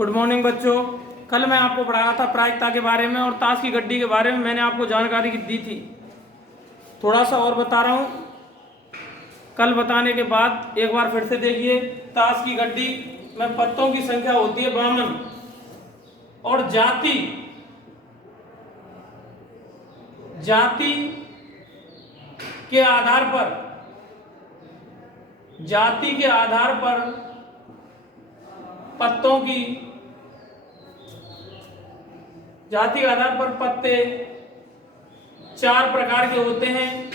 Good morning बच्चों। कल मैं आपको पढ़ाया था प्रायिकता के बारे में और ताश की गड्डी के बारे में मैंने आपको जानकारी दी थी। थोड़ा सा और बता रहा हूँ। कल बताने के बाद एक बार फिर से देखिए। ताश की गड्डी में पत्तों की संख्या होती है 52 और जाति के आधार पर पत्तों की जाति के आधार पर पत्ते 4 प्रकार के होते हैं।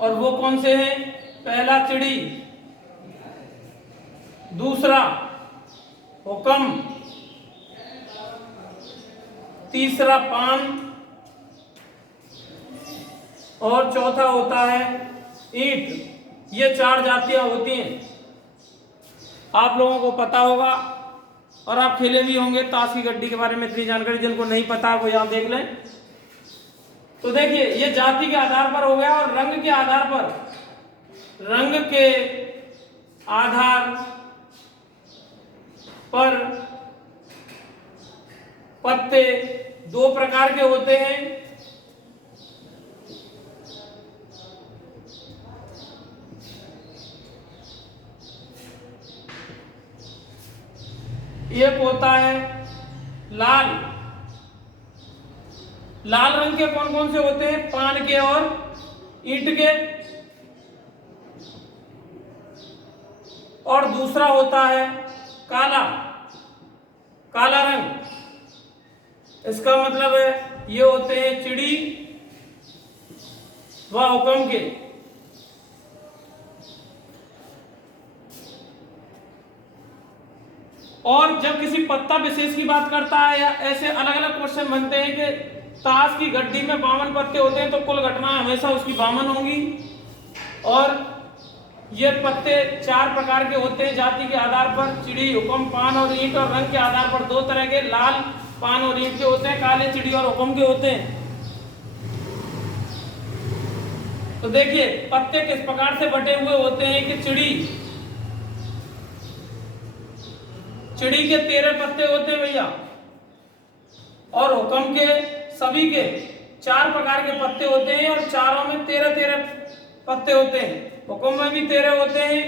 और वो कौन से हैं? पहला चिड़ी, दूसरा हुक्म, तीसरा पान और चौथा होता है ईंट। ये 4 जातियां होती हैं। आप लोगों को पता होगा और आप खेले भी होंगे ताश की गड्डी के बारे में। इतनी जानकारी जिनको नहीं पता वो यहां देख लें। तो देखिए ये जाति के आधार पर हो गया और रंग के आधार पर पत्ते 2 प्रकार के होते हैं। एक होता है लाल रंग के। कौन कौन से होते हैं? पान के और ईंट के। और दूसरा होता है काला रंग। इसका मतलब है ये होते हैं चिड़ी व हुक्म के। और जब किसी पत्ता विशेष की बात करता है या ऐसे अलग अलग क्वेश्चन बनते हैं कि ताश की गड्डी में 52 पत्ते होते हैं तो कुल घटना हमेशा उसकी 52 होंगी। और ये पत्ते 4 प्रकार के होते हैं जाति के आधार पर, चिड़ी, हुक्म, पान और ईंट। और रंग के आधार पर 2 तरह के, लाल पान और ईंट के होते हैं, काले चिड़ी और हुक्म के होते हैं। तो देखिए पत्ते किस प्रकार से बटे हुए होते हैं कि चिड़ी के 13 पत्ते होते हैं भैया। और हुक्म के सभी के 4 प्रकार के पत्ते होते हैं और चारों में 13 पत्ते होते हैं। हुक्म में भी 13 होते हैं।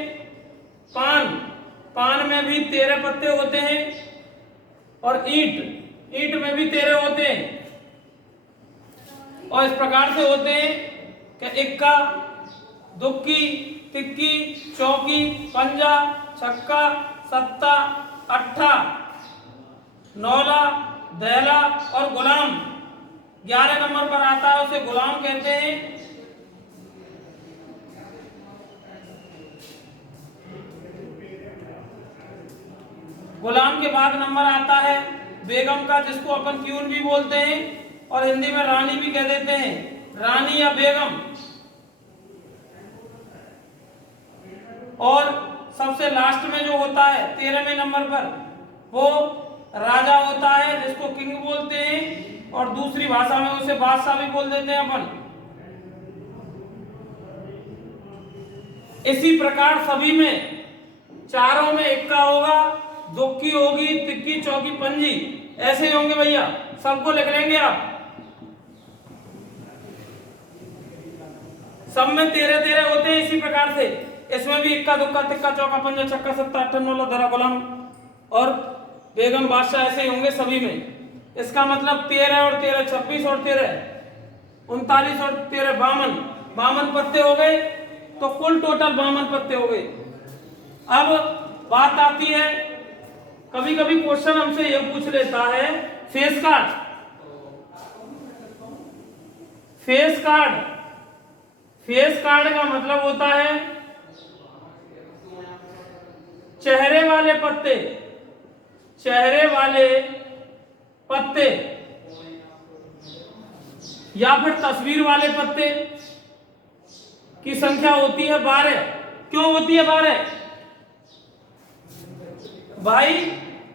पान में भी 13 पत्ते होते हैं। और ईंट में भी 13 होते हैं। और इस प्रकार से होते हैं कि इक्का, दुक्की, तिक्की, चौकी, पंजा, छक्का, सत्ता, अट्ठा, नौला, दहला और गुलाम। 11 नंबर पर आता है उसे गुलाम कहते हैं। गुलाम के बाद नंबर आता है बेगम का, जिसको अपन क्यून भी बोलते हैं और हिंदी में रानी भी कह देते हैं, रानी या बेगम। और सबसे लास्ट में जो होता है 13वें नंबर पर वो राजा होता है, जिसको किंग बोलते हैं और दूसरी भाषा में उसे बादशाह भी बोल देते हैं अपन। इसी प्रकार सभी में चारों में इक्का होगा, दुक्की होगी, तिक्की, चौकी, पंजी, ऐसे ही होंगे भैया। सबको लिख लेंगे आप। सब में 13 होते हैं इसी प्रकार से। इसमें भी इक्का, दुक्का, तिक्का, चौका, पंजा, छक्का, सत्ता, अट्ठा, नौला, दहला, गुलाम और बेगम, बादशाह ऐसे ही होंगे सभी में। इसका मतलब 13 और 13 26 और 13 39 और 13 52 पत्ते हो गए। तो कुल टोटल 52 पत्ते हो गए। अब बात आती है, कभी कभी क्वेश्चन हमसे यह पूछ लेता है फेस कार्ड का मतलब होता है चेहरे वाले पत्ते या फिर तस्वीर वाले पत्ते की संख्या होती है 12। क्यों होती है 12? भाई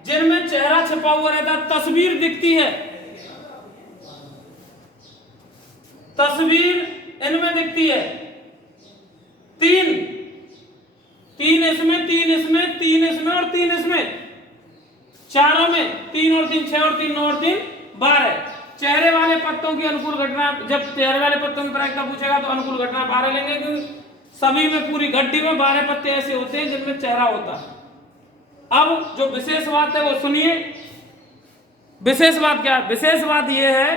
जिनमें चेहरा छपा हुआ रहता है, तस्वीर दिखती है, तस्वीर इनमें दिखती है 3, 3 इसमें, 3 इसमें, 3 इसमें और 3 इसमें, चारों में 3 और 3 6 और 3 9 और 3 12। चेहरे वाले पत्तों की अनुकूल घटना, जब चेहरे वाले पत्तों की प्रायिकता पूछेगा तो अनुकूल घटना 12 लेंगे, क्योंकि सभी में पूरी गड्डी में 12 पत्ते ऐसे होते हैं जिनमें चेहरा होता है। अब जो विशेष बात है वो सुनिए। विशेष बात क्या है? विशेष बात यह है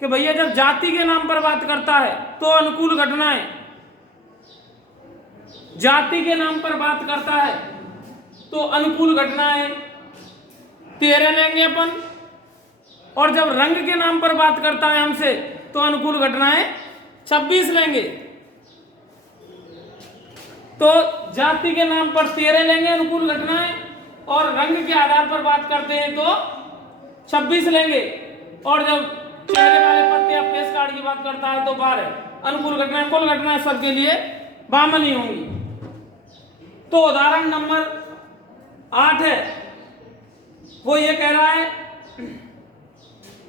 कि भैया जब जाति के नाम पर बात करता है तो अनुकूल घटनाएं, जाति के नाम पर बात करता है तो अनुकूल घटनाएं 13 लेंगे अपन, और जब रंग के नाम पर बात करता है हमसे तो अनुकूल घटनाएं 26 लेंगे। तो जाति के नाम पर 13 लेंगे अनुकूल घटनाएं, और रंग के आधार पर बात करते हैं तो 26 लेंगे, और जब चेहरे वाले पत्ते या फेस कार्ड की बात करता है तो 12 अनुकूल घटनाएं। कुल घटनाएं सबके लिए 52 ही होंगी। तो उदाहरण नंबर 8 है, वो ये कह रहा है,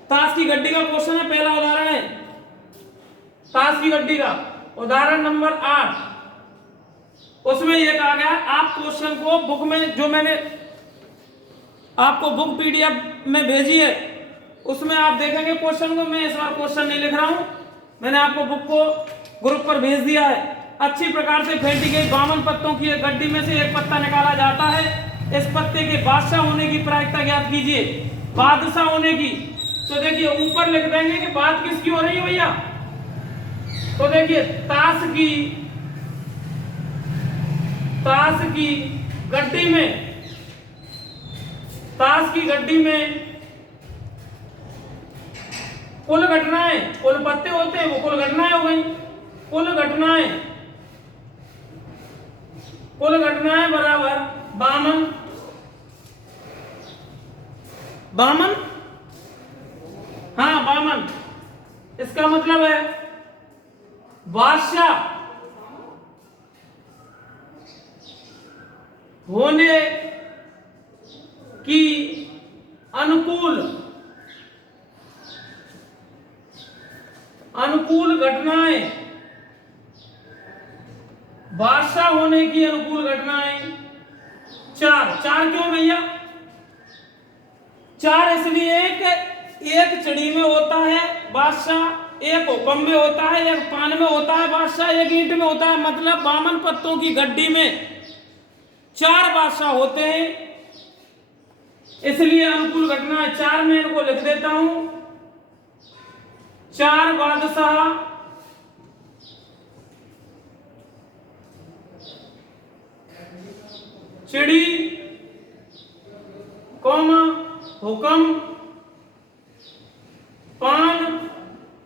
ताश की गड्डी का क्वेश्चन है, पहला उदाहरण है ताश की गड्डी का, उदाहरण नंबर 8। उसमें ये कहा गया, आप क्वेश्चन को बुक में, जो मैंने आपको बुक पीडीएफ में भेजी है उसमें आप देखेंगे क्वेश्चन को। मैं इस बार क्वेश्चन नहीं लिख रहा हूं, मैंने आपको बुक को ग्रुप पर भेज दिया है। अच्छी प्रकार से फेंटी गई 52 पत्तों की गड्डी में से एक पत्ता निकाला जाता है। इस पत्ते के बादशाह होने की प्रायिकता ज्ञात कीजिए। बादशाह होने की, तो देखिए ऊपर लिख देंगे कि बात किसकी हो रही है भैया। तो देखिए ताश की गड्डी में, ताश की गड्डी में कुल घटनाएं, कुल पत्ते होते हैं वो कुल घटनाएं हो गई। कुल घटनाएं बराबर 52, हाँ 52। इसका मतलब है बादशाह होने की अनुकूल घटनाएं, बादशाह होने की अनुकूल घटनाएं 4। 4 क्यों भैया? 4 इसलिए कि एक चिड़ी में होता है बादशाह, एक हुक्म में होता है, एक पान में होता है बादशाह, एक ईंट में होता है। मतलब 52 पत्तों की गड्डी में 4 बादशाह होते हैं, इसलिए अनुकूल घटना 4 में इनको लिख देता हूं। 4 बादशाह चिड़ी, कौमा, हुक्म, पान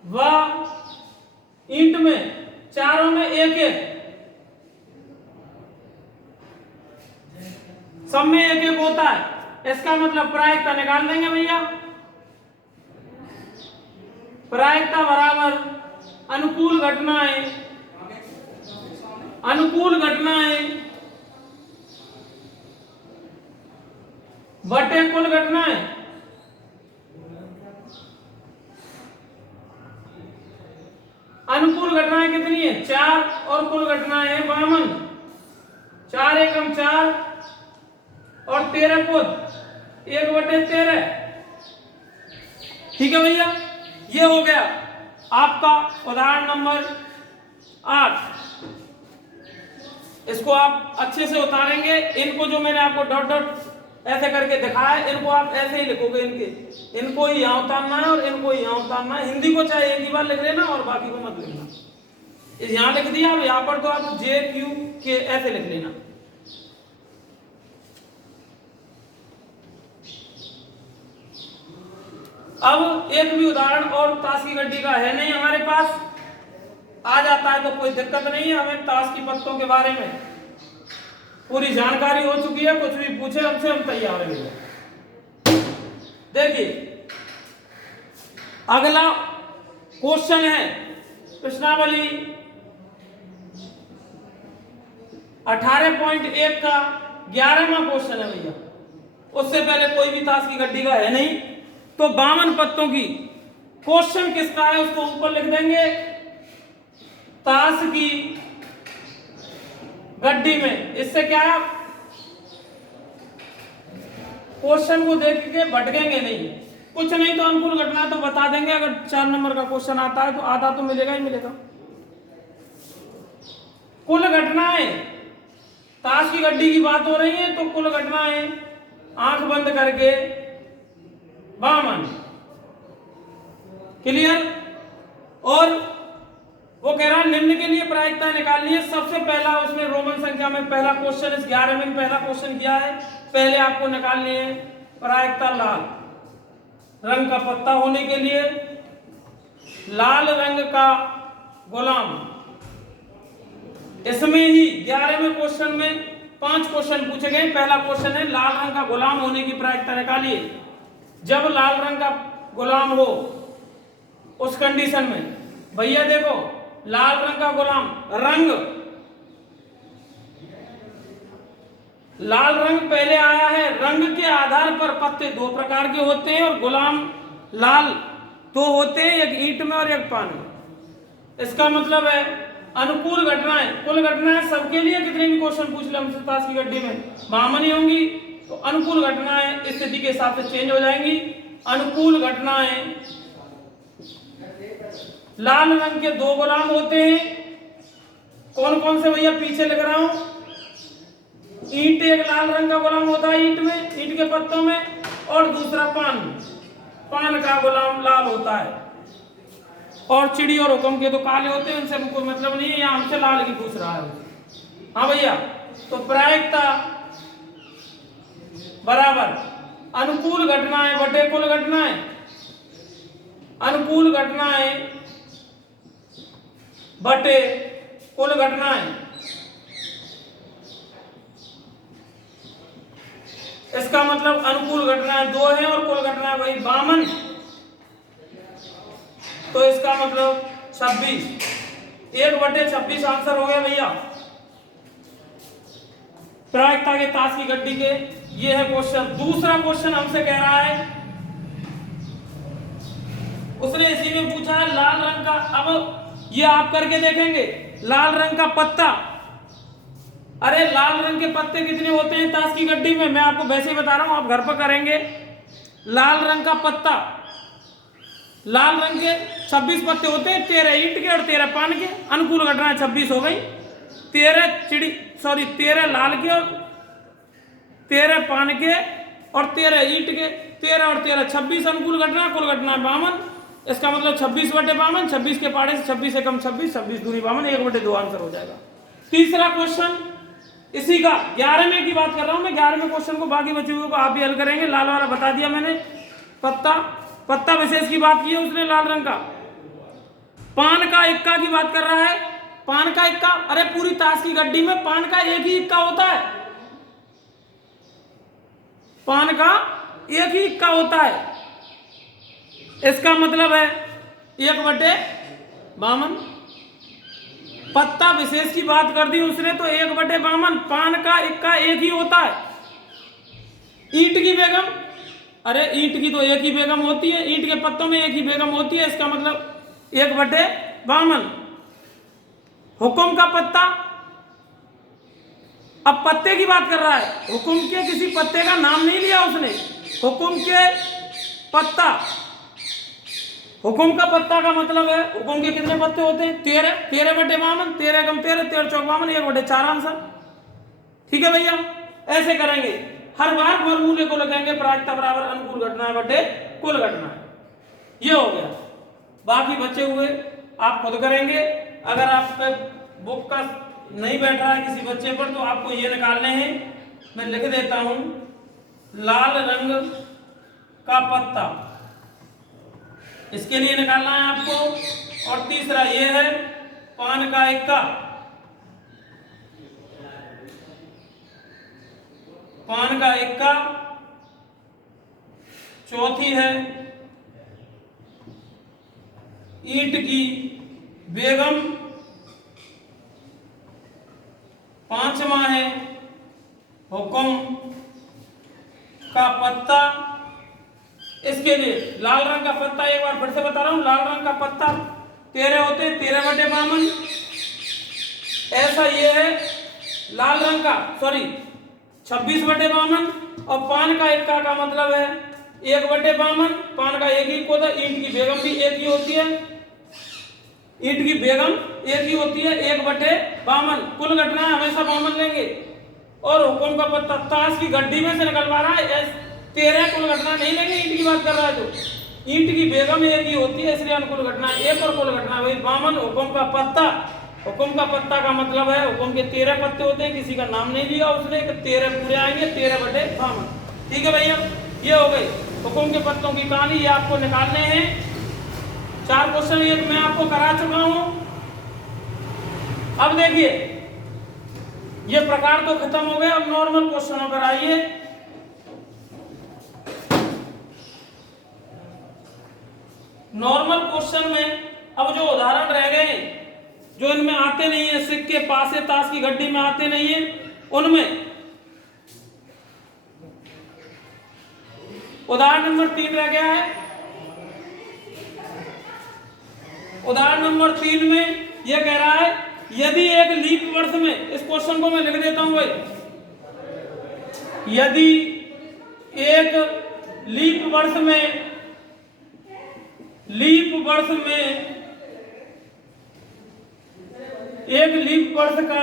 व ईंट में, चारों में एक एक, सब में एक एक होता है। इसका मतलब प्रायिकता निकाल देंगे भैया। प्रायिकता बराबर अनुकूल घटनाएं बटे कुल घटनाएं। अनुकूल घटनाएं कितनी है? 4 और कुल घटनाएं हैं 52। 4 एकम 4 और 13 खुद 1/13। ठीक है भैया, ये हो गया आपका उदाहरण नंबर 8। इसको आप अच्छे से उतारेंगे। इनको जो मैंने आपको डॉट डॉट ऐसे करके दिखाया, इनको आप ऐसे ही लिखोगे। इनको ही यहाँ उतारना है और इनको ही यहाँ उतारना है। हिंदी को चाहे एक ही बार लिख लेना और बाकी को मत लिखना। यहाँ लिख दिया, अब यहाँ पर तो आप JQ ऐसे लिख लेना। अब एक भी उदाहरण और ताश की गड्डी का है नहीं हमारे पास। आ जाता है तो कोई दिक्कत नहीं है। हमें ताश की पत्तों के बारे में पूरी जानकारी हो चुकी है। कुछ भी पूछे हमसे, हम तैयार हैं। देखिए अगला क्वेश्चन है प्रश्नावली 18.1 का 11वां क्वेश्चन है भैया। उससे पहले कोई भी ताश की गड्डी का है नहीं, तो 52 पत्तों की क्वेश्चन किसका है उसको ऊपर लिख देंगे। ताश की गड्डी में। इससे क्या है, क्वेश्चन को देख के भटकेंगे नहीं, कुछ नहीं तो अनुकूल घटना तो बता देंगे। अगर 4 नंबर का क्वेश्चन आता है तो आधा तो मिलेगा ही मिलेगा। कुल घटनाएं, ताश की गड्डी की बात हो रही है तो कुल घटनाएं आंख बंद करके वामन, क्लियर। और वो कह रहा है निम्न के लिए प्रायिकता निकालनी है। सबसे पहला उसने रोमन संख्या में पहला क्वेश्चन, इस 11 में पहला क्वेश्चन किया है। पहले आपको निकालनी है प्रायिकता लाल रंग का पत्ता होने के लिए। लाल रंग का गुलाम, इसमें ही 11वें क्वेश्चन में 5 क्वेश्चन पूछे गए। पहला क्वेश्चन है लाल रंग का गुलाम होने की प्रायिकता निकालिए। जब लाल रंग का गुलाम हो उस कंडीशन में, भैया देखो लाल रंग का गुलाम, रंग लाल रंग पहले आया है। रंग के आधार पर पत्ते 2 प्रकार के होते हैं और गुलाम लाल 2 होते हैं, एक ईंट में और एक पान में। इसका मतलब है अनुकूल घटनाएं, कुल घटनाएं सबके लिए कितने भी क्वेश्चन पूछ ले हमसे ताश की गड्डी में वामन ही होंगी, तो अनुकूल घटनाएं स्थिति के हिसाब से चेंज हो जाएंगी। अनुकूल घटनाएं, लाल रंग के 2 गुलाम होते हैं। कौन कौन से भैया, पीछे लिख रहा हूं। ईंट एक लाल रंग का गुलाम होता है ईंट में, ईंट के पत्तों में, और दूसरा पान, पान का गुलाम लाल होता है। और चिड़ी और हुक्म के तो काले होते हैं, उनसे कोई मतलब नहीं है। यहाँ हमसे लाल की पूछ रहा है। हाँ भैया, तो प्रायिकता बराबर अनुकूल घटनाएं बटे कुल घटनाएं। अनुकूल घटनाएं बटे कुल घटनाएं। इसका मतलब अनुकूल घटनाएं 2 हैं और कुल घटनाएं वही वामन, तो इसका मतलब 26, 1/26 आंसर हो गया भैया प्रायिकता के ताश की गड्डी के। ये है क्वेश्चन। दूसरा क्वेश्चन हमसे कह रहा है, उसने इसी में पूछा है लाल रंग का, अब ये आप करके देखेंगे, लाल रंग का पत्ता। अरे लाल रंग के पत्ते कितने होते हैं ताश की गड्डी में, मैं आपको वैसे ही बता रहा हूं, आप घर पर करेंगे। लाल रंग का पत्ता, लाल रंग के 26 पत्ते होते हैं, 13 ईंट के और 13 पान के। अनुकूल घटनाएं 26 हो गई। 13 लाल के और 13 पान के और 13 ईंट के, 13 और 13 26 अनुकूल घटना, कुल घटना वामन। इसका मतलब 26/52, 26 के पाड़े से 26 से कम 26, 26 दूनी वामन, 1/2 आंसर हो जाएगा। तीसरा क्वेश्चन इसी का 11वें की बात कर रहा हूं मैं। 11वें क्वेश्चन को बाकी बचे हुए को आप भी हल करेंगे। लाल वाला बता दिया मैंने, पत्ता विशेष की बात की है उसने लाल रंग का। पान का इक्का की बात कर रहा है। पान का इक्का, अरे पूरी ताश की गड्डी में पान का एक ही इक्का होता है, पान का एक ही इक्का होता है। इसका मतलब है 1/52। पत्ता विशेष की बात कर दी उसने तो 1/52, पान का इक्का एक ही होता है। ईंट की बेगम, अरे ईंट की तो एक ही बेगम होती है, ईंट के पत्तों में एक ही बेगम होती है। इसका मतलब 1/52। हुक्म का पत्ता, अब पत्ते की बात कर रहा है, हुक्म के किसी पत्ते का नाम नहीं लिया उसने। हुक्म के पत्ता, हुक्म का पत्ता का मतलब है हुक्म के कितने पत्ते होते हैं, 13, 13/52, 13 कम 13, 13 चौक 52, 1/4 आंसर। ठीक है भैया, ऐसे करेंगे हर बार फॉर्मूले को लगाएंगे। प्रायिकता बराबर अनुकूल घटनाएं बटे कुल घटनाएं, ये हो गया। बाकी बचे हुए आप खुद करेंगे। अगर आपका बुक का नहीं बैठ रहा है किसी बच्चे पर तो आपको ये निकालने हैं, मैं लिख देता हूं। लाल रंग का पत्ता, इसके लिए निकालना है आपको। और तीसरा ये है पान का इक्का, पान का इक्का। चौथी है ईंट की बेगम। पांचवा है हुक्म का पत्ता। इसके लिए लाल रंग का पत्ता, एक बार फिर से बता रहा हूं, लाल रंग का पत्ता 13 होते हैं, 13/52। ऐसा ये है लाल रंग का, सॉरी 26/52, और पान का इक्का का मतलब है 1/52। पान का एक ही होता है, ईंट की बेगम भी एक ही होती है, ईंट की बेगम एक ही होती है, 1/52। कुल घटना हमेशा 52 लेंगे। और हुकुम का पत्ता ताश की गड्डी में से निकलवा रहा है 13 कुल घटना नहीं लेंगे, ईंट की बात कर रहा है तो ईंट की बेगम एक ही होती है, इसलिए अनुकुल घटना एक और कुल घटना वही 52। हुकुम का पत्ता, हुकुम का पत्ता का मतलब है हुकुम के 13 पत्ते होते हैं, किसी का नाम नहीं लिया उसने, 13 पूरे आएंगे, 13/52। ठीक है भैया, ये हो गई हुकुम के पत्तों की कहानी। ये आपको निकालने हैं 4 क्वेश्चन, ये मैं आपको करा चुका हूं। अब देखिए ये प्रकार तो खत्म हो गए, अब नॉर्मल क्वेश्चनों पर आइए। नॉर्मल क्वेश्चन में अब जो उदाहरण रह गए जो इनमें आते नहीं है, सिक्के पासे ताश की गड्डी में आते नहीं है, उनमें उदाहरण नंबर 3 रह गया है। उदाहरण नंबर 3 में यह कह रहा है यदि एक लीप वर्ष में, इस क्वेश्चन को मैं लिख देता हूं भाई, यदि एक लीप वर्ष में एक लीप वर्ष का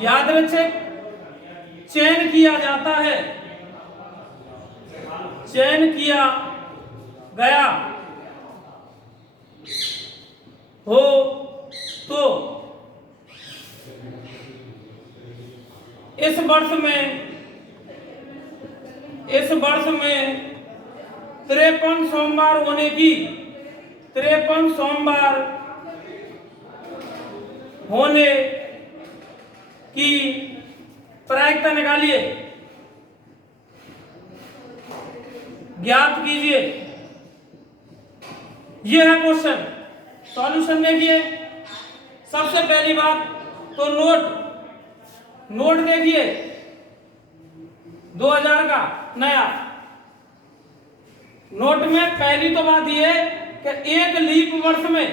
यादृच्छिक चयन किया जाता है, चयन किया गया हो तो इस वर्ष में 53 सोमवार होने की 53 सोमवार होने की प्रायिकता निकालिए, ज्ञात कीजिए। यह है क्वेश्चन। सॉल्यूशन देखिए, सबसे पहली बात तो नोट देखिए 2000 का नया नोट में पहली तो बात यह है कि एक लीप वर्ष में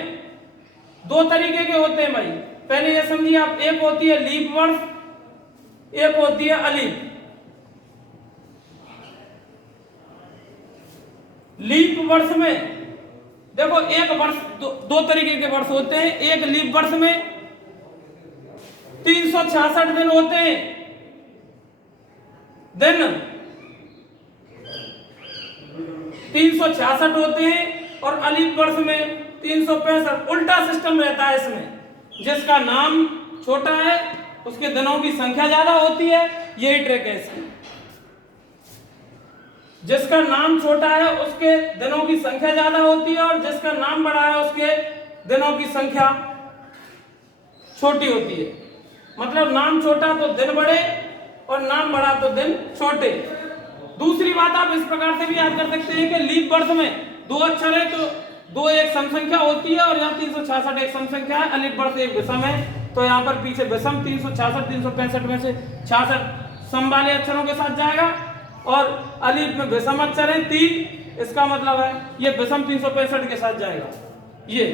2 तरीके के होते हैं भाई। पहले ये समझिए आप, एक होती है लीप वर्ष, एक होती है अलीप। लीप वर्ष में देखो एक वर्ष दो तरीके के वर्ष होते हैं। एक लीप वर्ष में 366 दिन होते हैं, दिन 366 होते हैं, और अलीप वर्ष में 365। उल्टा सिस्टम रहता है इसमें, जिसका नाम छोटा है उसके दिनों की संख्या ज्यादा होती है। यही ट्रिक है इसकी, जिसका नाम छोटा है उसके दिनों की संख्या ज्यादा होती है, और जिसका नाम बड़ा है उसके दिनों की संख्या छोटी होती है। मतलब नाम छोटा तो दिन बड़े, और नाम बड़ा तो दिन छोटे। दूसरी बात आप इस प्रकार से भी याद कर सकते हैं कि लीप वर्ष में 2 अक्षर है तो 2 एक सम संख्या होती है, और यहाँ 366 एक सम संख्या है। अलीप वर्ष एक विषम है तो यहाँ पर पीछे विषम 366 365 में से 66 सम वाले अक्षरों के साथ जाएगा, और अलीप में विषम अक्षर है 3, इसका मतलब है ये विषम 365 के साथ जाएगा। ये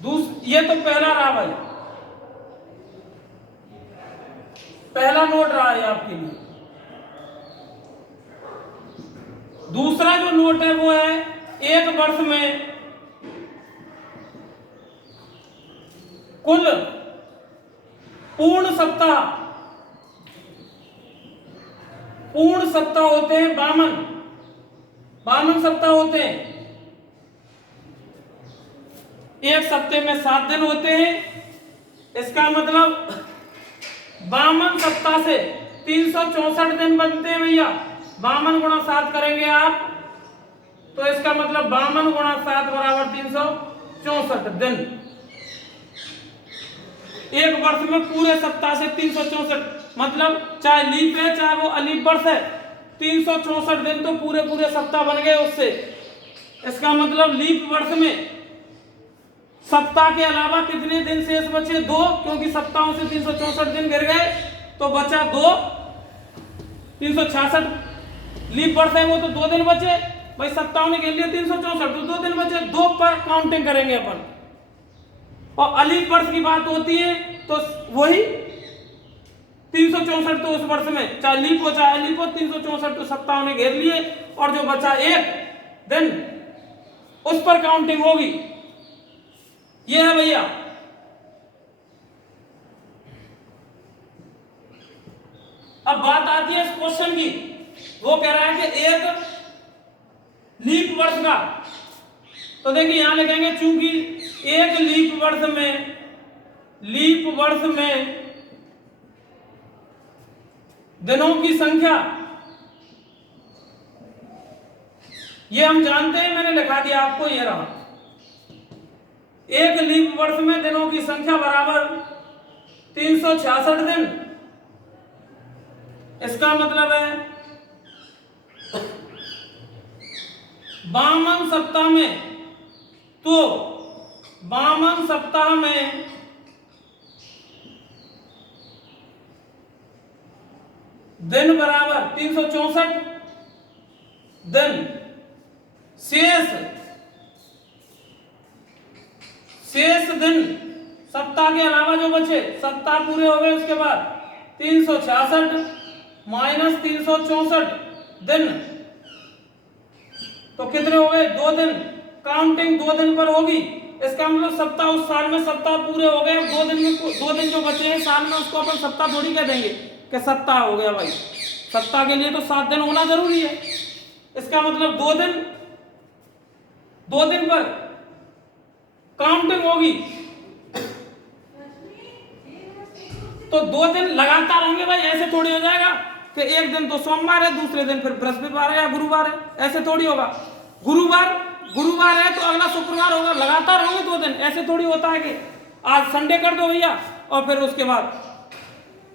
तो पहला रहा भाई, पहला नोट रहा है आपके लिए। दूसरा जो नोट है वो है एक वर्ष में कुल पूर्ण सप्ताह होते हैं 52 सप्ताह होते हैं। एक सप्ते में 7 दिन होते हैं, इसका मतलब 52 सप्ताह से 364 दिन बनते हैं भैया। 52 गुणा 7 करेंगे आप तो इसका मतलब 52 गुणा 7 बराबर 364 दिन। एक वर्ष में पूरे सप्ताह से 364, मतलब चाहे लीप है चाहे वो अलीप वर्ष है, 364 दिन तो पूरे सप्ताह बन गए उससे। इसका मतलब लीप वर्ष में सप्ताह के अलावा कितने दिन शेष बचे? 2, क्योंकि सप्ताहों से 364 दिन गिर गए तो बचा 2, 366। लीप वर्ष है वो तो 2 दिन बचे भाई, सप्ताह ने घेर लिया 364, तो 2 दिन बचे, 2 पर काउंटिंग करेंगे अपन। और अलीप वर्ष की बात होती है तो वही 364 तो उस वर्ष में चाहे लीप हो चाहे अलीप हो 364 तो सप्ताह ने घेर लिए, और जो बचा एक दिन उस पर काउंटिंग होगी। ये है भैया। अब बात आती है इस क्वेश्चन की, वो कह रहा है कि एक लीप वर्ष का, तो देखिए यहां लिखेंगे चूंकि एक लीप वर्ष में दिनों की संख्या, ये हम जानते हैं, मैंने लिखा दिया आपको, ये रहा। एक लीप वर्ष में दिनों की संख्या बराबर 366 दिन। इसका मतलब है वामन सप्ताह में, तो वामन सप्ताह में दिन बराबर 364 दिन, शेष दिन सप्ताह के अलावा जो बचे, सप्ताह पूरे हो गए उसके बाद 366 माइनस 364 दिन, तो कितने हो गए? 2 दिन। काउंटिंग 2 दिन पर होगी। इसका मतलब सप्ताह, उस साल में सप्ताह पूरे हो गए, 2 दिन में 2 दिन जो बचे हैं साल में उसको अपन सप्ताह थोड़ी कह देंगे कि सप्ताह हो गया भाई। सप्ताह के लिए तो 7 दिन होना जरूरी है। इसका मतलब 2 दिन पर काउंटिंग होगी, तो 2 दिन लगातार होंगे भाई। ऐसे थोड़ी हो जाएगा कि एक दिन तो सोमवार है, दूसरे दिन फिर बृहस्पतिवार है या गुरुवार है, ऐसे थोड़ी होगा। गुरुवार है तो अगला शुक्रवार होगा, लगातार होंगे 2 दिन। ऐसे थोड़ी होता है कि आज संडे कर दो भैया और फिर उसके बाद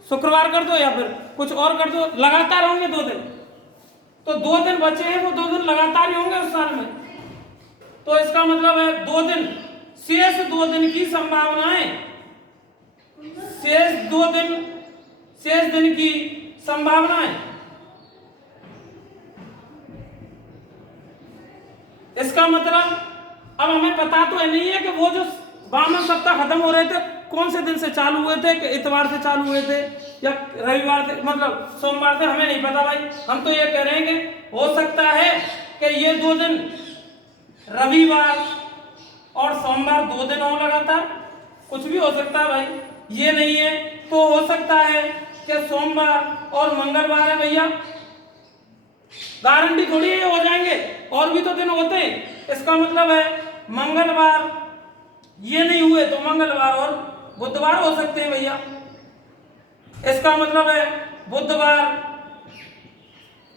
शुक्रवार कर दो या फिर कुछ और कर दो, लगातार होंगे 2 दिन। तो 2 दिन बचे हैं, वो 2 दिन लगातार ही होंगे उस साल में। तो इसका मतलब है 2 दिन, शेष 2 दिन की संभावनाएं, शेष दिन की संभावनाएं। इसका मतलब अब हमें पता तो नहीं है कि वो जो वामन सप्ताह खत्म हो रहे थे कौन से दिन से चालू हुए थे, कि इतवार से चालू हुए थे या रविवार से, मतलब सोमवार से, हमें नहीं पता भाई। हम तो ये कह रहे हैं कि हो सकता है कि ये 2 दिन रविवार और सोमवार 2 दिन हो लगातार, कुछ भी हो सकता है भाई। ये नहीं है तो हो सकता है कि सोमवार और मंगलवार है भैया, गारंटी थोड़ी है हो जाएंगे, और भी तो दिन होते हैं। इसका मतलब है मंगलवार ये नहीं हुए तो मंगलवार और बुधवार हो सकते हैं भैया। इसका मतलब है बुधवार,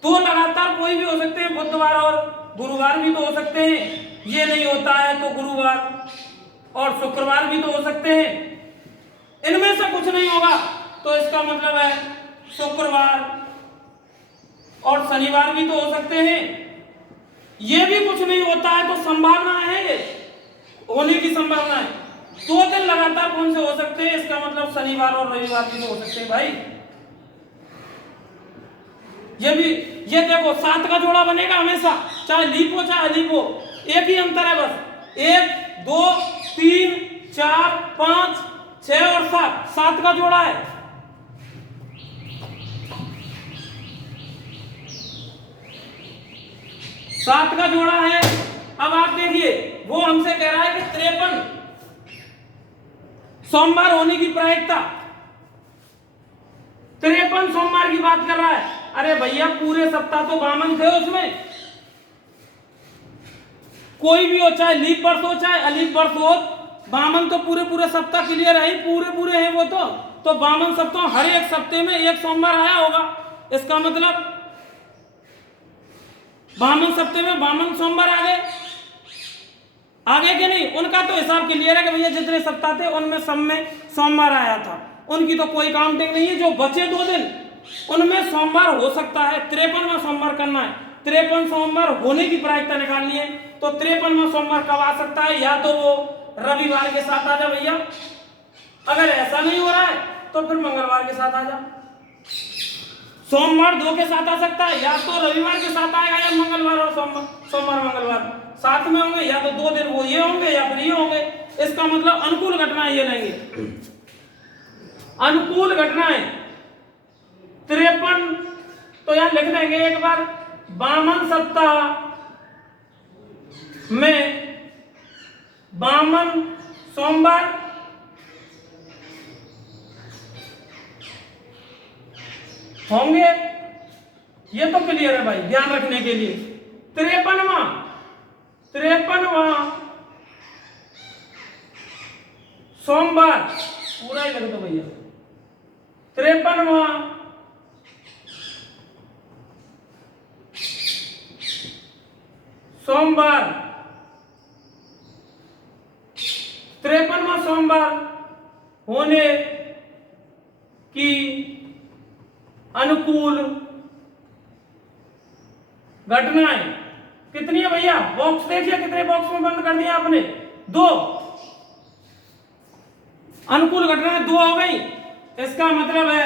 2 लगातार कोई भी हो सकते हैं, बुधवार और गुरुवार भी तो हो सकते हैं। ये नहीं होता है तो गुरुवार और शुक्रवार भी तो हो सकते हैं। इनमें से कुछ नहीं होगा तो इसका मतलब है शुक्रवार और शनिवार भी तो हो सकते हैं। ये भी कुछ नहीं होता है तो संभावना है, ये होने की संभावना है। 2 दिन लगातार कौन से हो सकते हैं? इसका मतलब शनिवार और रविवार भी तो हो सकते हैं भाई। ये देखो 7 का जोड़ा बनेगा हमेशा, चाहे लीप हो चाहे अलीप हो, एक ही अंतर है बस, 1 2 3 4 5 6 और 7 का जोड़ा है। सात का जोड़ा है। अब आप देखिए वो हमसे कह रहा है कि 53 सोमवार होने की प्रायिकता, 53 सोमवार की बात कर रहा है। अरे भैया पूरे सप्ताह तो वामन थे उसमें, कोई भी हो, चाहे लीप वर्ष हो चाहे अलीप वर्ष हो, वामन तो पूरे सप्ताह क्लियर है, पूरे हैं वो तो वामन सप्ताह हर एक सप्ताह में एक सोमवार आया होगा। इसका मतलब वामन सप्ताह में वामन सोमवार आगे के नहीं, उनका तो हिसाब क्लियर है कि भैया जितने सप्ताह थे उनमें सब में सोमवार आया था, उनकी तो कोई काउंटिंग नहीं है। जो बचे 2 दिन उनमें सोमवार हो सकता है, 53वां सोमवार करना है। 53 सोमवार होने की प्रायिकता निकालनी है, तो 53वां सोमवार कब आ सकता है? या तो वो रविवार के साथ आ जा भैया, अगर ऐसा नहीं हो रहा है तो फिर मंगलवार के साथ आ जा। सोमवार 2 के साथ आ सकता है, या तो रविवार के साथ आएगा, या मंगलवार और सोमवार मंगलवार साथ में होंगे, या तो 2 दिन वो ये होंगे या फिर ये होंगे। इसका मतलब अनुकूल घटनाएं ये लेंगे। अनुकूल घटनाएं 53, तो यहां लिख देंगे एक बार, वामन सप्ताह में वामन सोमवार होंगे। ये तो क्लियर है भाई, ध्यान रखने के लिए। 53वां सोमवार पूरा ही लिख दो भैया। 53वां सोमवार, 53वां सोमवार होने की अनुकूल घटनाएं कितनी है भैया? बॉक्स देखिए, कितने बॉक्स में बंद कर दिया आपने? 2। अनुकूल घटनाएं 2 हो गई। इसका मतलब है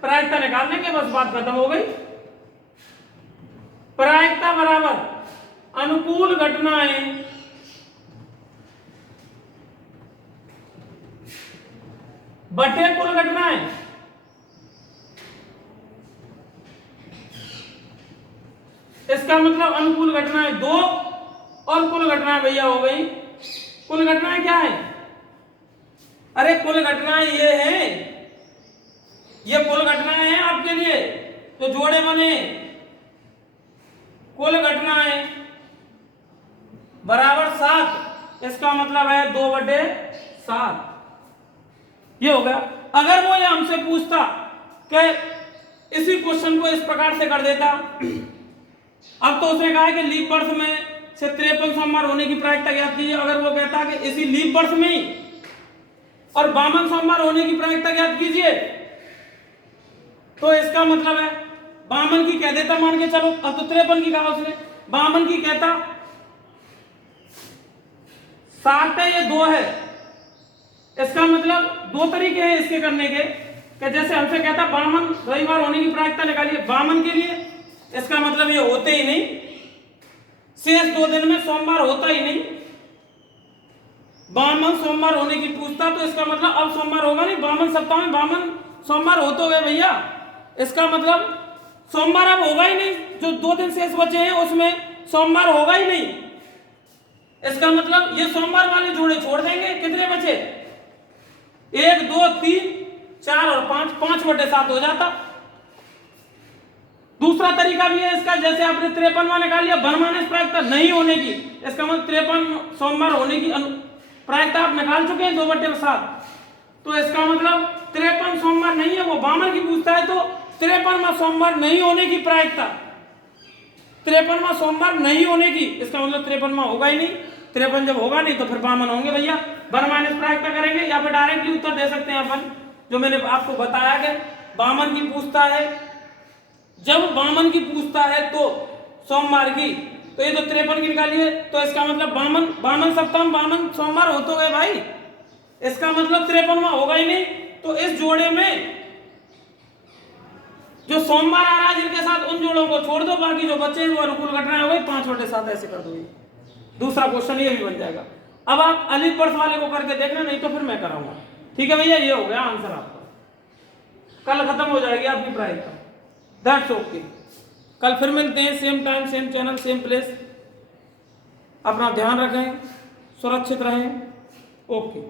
प्रायिकता निकाल लेंगे, बस बात खत्म हो गई। प्रायिकता बराबर अनुकूल घटनाएं बटे कुल घटनाएं। इसका मतलब अनुकूल घटनाएं 2 और कुल घटनाएं भैया हो गई। कुल घटनाएं क्या है? अरे कुल घटनाएं ये है, ये कुल घटनाएं हैं आपके लिए तो जोड़े बने। कुल घटनाएं बराबर 7, इसका मतलब है 2/7। ये हो गया। अगर वो ये हमसे पूछता कि इसी क्वेश्चन को इस प्रकार से कर देता, अब तो उसने कहा है कि लीप वर्ष में से 53 सोमवार होने की प्रायिकता ज्ञात कीजिए। अगर वो कहता कि इसी लीप वर्ष में ही और वामन सोमवार होने की प्रायिकता ज्ञात कीजिए, तो इसका मतलब है वामन की कह देता, मान के चलो। अब तो 53 की कहा उसने, वामन की कहता 7 है, ये 2 है। इसका मतलब 2 तरीके हैं इसके करने के, कि जैसे हमसे कहता वामन रविवार होने की प्रायिकता निकालिए वामन के लिए, इसका मतलब ये होते ही नहीं, शेष 2 दिन में सोमवार होता ही नहीं। वामन सोमवार होने की पूछता तो इसका मतलब अब सोमवार होगा नहीं, वामन सप्ताह में वामन सोमवार हो तो गए भैया। इसका मतलब सोमवार अब होगा ही नहीं, जो 2 दिन शेष बचे हैं उसमें सोमवार होगा ही नहीं। इसका मतलब ये सोमवार वाले जोड़े छोड़ देंगे। कितने बचे? 1 2 3 4 और 5, 5/7 हो जाता। दूसरा तरीका भी है इसका, जैसे आपने 53वां निकाल लिया, बनमानस प्रायिकता नहीं होने की, इसका मतलब 53 सोमवार होने की प्रायिकता आप निकाल चुके हैं 2/7। तो इसका मतलब 53 सोमवार नहीं है, वो वामन की पूछता है तो 53वां सोमवार नहीं होने की प्रायिकता, 53वां सोमवार नहीं होने की, इसका मतलब 53वां होगा ही नहीं। 53 जब होगा नहीं तो फिर वामन होंगे भैया। बनमानस प्रायिकता करेंगे या फिर डायरेक्टली उत्तर दे सकते हैं अपन, जो मैंने आपको बताया कि वामन की पूछता है, जब वामन की पूछता है तो सोमवार की, तो ये तो 53 की निकालिए, तो इसका मतलब वामन सप्तम वामन सोमवार हो तो गए भाई। इसका मतलब 53वां होगा ही नहीं। तो इस जोड़े में जो सोमवार आ रहा है जिनके साथ, उन जोड़ों को छोड़ दो, बाकी जो बच्चे हैं वो अनुकूल घटनाएं हो गई। 5/7 ऐसे कर दो। दूसरा क्वेश्चन ये भी बन जाएगा। अब आप अलिफ वर्ष वाले को करके देखना, नहीं तो फिर मैं कराऊंगा। ठीक है भैया, ये हो गया आंसर आपका। कल खत्म हो जाएगी आपकी प्रायिकता। That's okay. कल फिर मिलते हैं, same time same channel same place. अपना ध्यान रखें, सुरक्षित रहें। ओके।